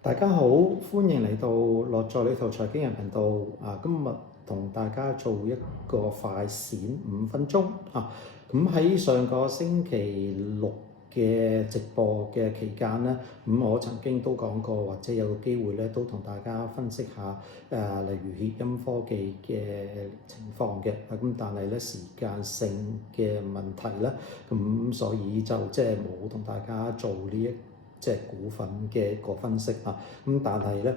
大家好，歡迎嚟到樂在旅途財經人頻道。今日同大家做一個快閃5分鐘。咁喺上個星期六嘅直播嘅期間咧，我曾經都講過，或者有個機會咧，都同大家分析下例如協鑫科技嘅情況嘅。咁但係咧時間性嘅問題咧，咁所以就即係冇同大家做呢一隻股份嘅個分析咁但係咧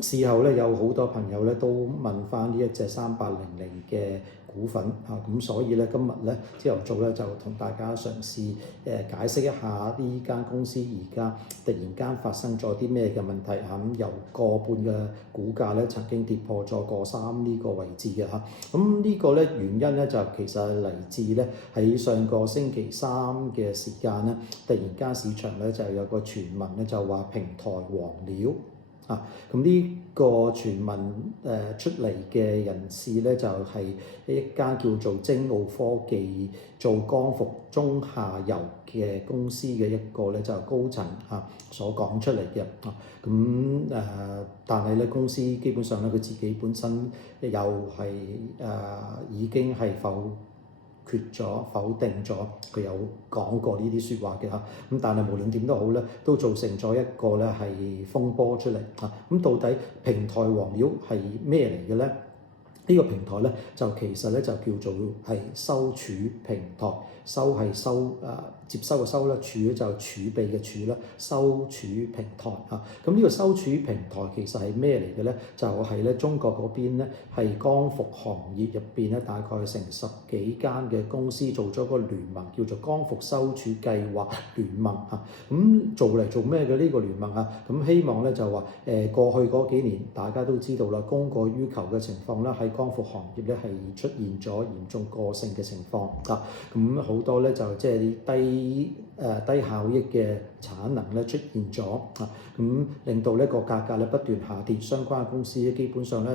事後咧有好多朋友咧都問翻呢一隻3800嘅股份咁所以咧今日咧朝頭早咧就同大家嘗試解釋一下呢間公司而家突然間發生咗啲咩嘅問題咁由個半嘅股價咧曾經跌破咗個3呢個位置嘅咁呢個咧原因咧就其實係嚟自咧喺上個星期3嘅時間咧，突然間市場咧就有個傳聞咧就話平台黃料咁呢個傳聞出嚟嘅人士咧就係一間叫做精奧科技做光伏中下游嘅公司嘅一個咧就高層所講出嚟嘅但係咧公司基本上咧佢自己本身又係已經係否定咗佢有講過呢啲説話嘅咁但係無論點都好咧，都造成咗一個咧係風波出嚟咁到底平台黃料係咩嚟嘅咧？呢個平台咧就其實咧就叫做係收儲平台，收係接收嘅收啦，儲咧就儲備嘅儲啦，收儲平台咁呢個收儲平台其實係咩嚟嘅咧？就係咧中國嗰邊咧係光伏行業入邊咧大概成10幾間嘅公司做咗個聯盟，叫做光伏收儲計劃聯盟咁做嚟做咩嘅呢個聯盟咁希望咧就話過去嗰幾年大家都知道啦，供過於求嘅情況咧喺光伏行業咧係出現咗嚴重過剩嘅情況咁好多咧就即係低效益嘅產能咧出現咗咁令到呢個價格咧不斷下跌，相關嘅公司基本上咧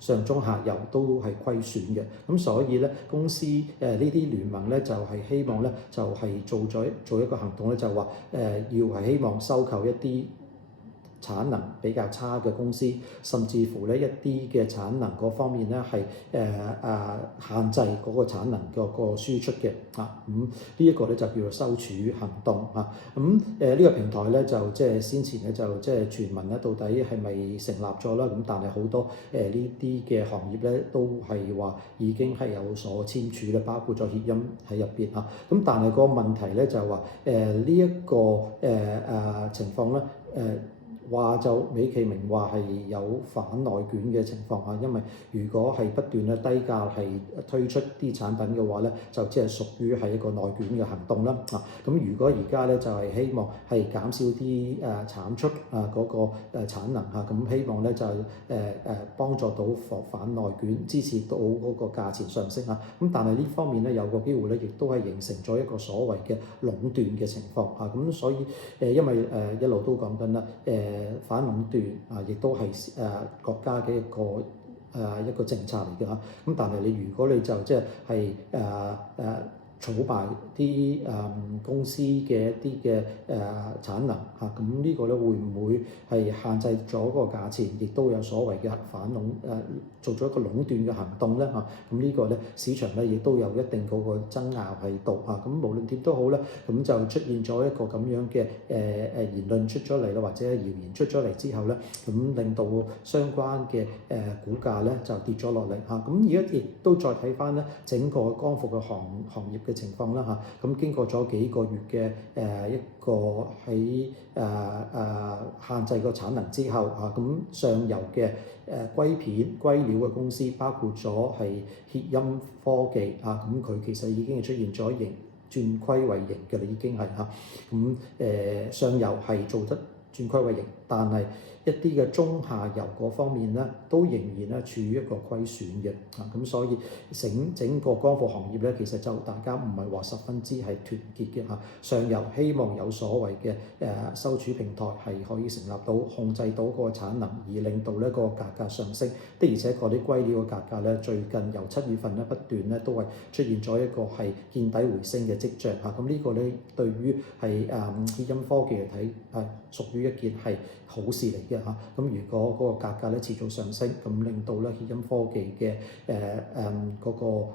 上中下游都係虧損嘅咁所以咧公司呢啲聯盟咧就係希望咧就係做一個行動咧就話要係希望收購一啲產能比較差嘅公司，甚至乎咧一啲嘅產能嗰方面咧係限制嗰個產能個輸出嘅呢一個咧就叫做收儲行動呢個平台咧就即係先前咧就即係傳聞咧到底係咪成立咗啦？咁但係好多呢啲嘅行業咧都係話已經係有所簽署啦，包括咗協鑫喺入邊咁但係個問題咧就係話呢一個情況咧話就美其名話係有反內卷嘅情況因為如果係不斷咧低價係推出啲產品嘅話咧，就即係屬於係一個內卷嘅行動啦咁如果而家咧就係希望係減少啲產出嗰個產能咁希望咧就幫助到反內卷，支持到嗰個價錢上升咁但係呢方面咧有個機會咧，亦都係形成咗一個所謂嘅壟斷嘅情況咁所以因為一路都講緊啦反壟斷亦都係國家嘅一個政策嚟嘅咁但係如果你就即係儲埋啲公司嘅一啲嘅產能咁呢個咧會唔會係限制咗嗰個價錢，亦都有所謂嘅做咗一個壟斷嘅行動咧咁呢個咧市場咧亦都有一定嗰個爭拗喺度咁無論點都好咧，咁就出現咗一個咁樣嘅言論出咗嚟啦，或者謠言出咗嚟之後咧，咁令到相關嘅股價咧就跌咗落嚟咁而家亦都再睇翻咧整個光伏嘅行業嘅情況啦咁經過咗幾個月嘅一個喺限制個產能之後咁上游嘅硅料嘅公司包括咗係協鑫科技咁佢其實已經係出現咗轉虧為盈嘅啦，已經係咁上游係做得轉虧為盈，但係一啲嘅中下游嗰方面咧，都仍然咧處於一個虧損嘅咁所以整個光伏行業咧，其實就大家唔係話十分之係團結嘅上游希望有所謂嘅收儲平台係可以成立到控制到個產能，而令到呢個價格上升。的而且確啲硅料嘅價格咧，最近由7月份咧不斷咧都係出現咗一個係見底回升嘅跡象咁呢個咧對於係協鑫科技嚟睇係屬於一件係好事嚟嘅咁如果嗰個價格咧持續上升，咁令到咧協鑫科技嘅嗰個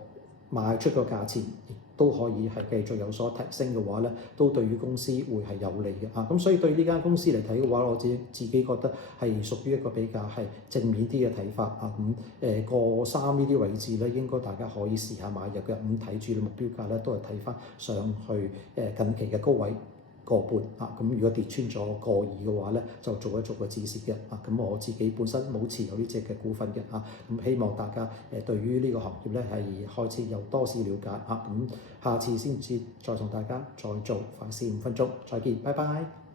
賣出個價錢亦都可以係繼續有所提升嘅話咧，都對於公司會係有利嘅咁所以對呢間公司嚟睇嘅話，我自己覺得係屬於一個比較係正面啲嘅睇法過三呢啲位置咧，應該大家可以試下買入嘅。睇住目標價咧，都係睇翻上去近期嘅高位個半咁如果跌穿咗個二嘅話咧，就做一做個止蝕嘅咁我自己本身冇持有呢隻嘅股份嘅咁希望大家對於呢個行業咧係開始有多少了解咁下次先至再同大家再做快閃5分鐘，再見，拜拜。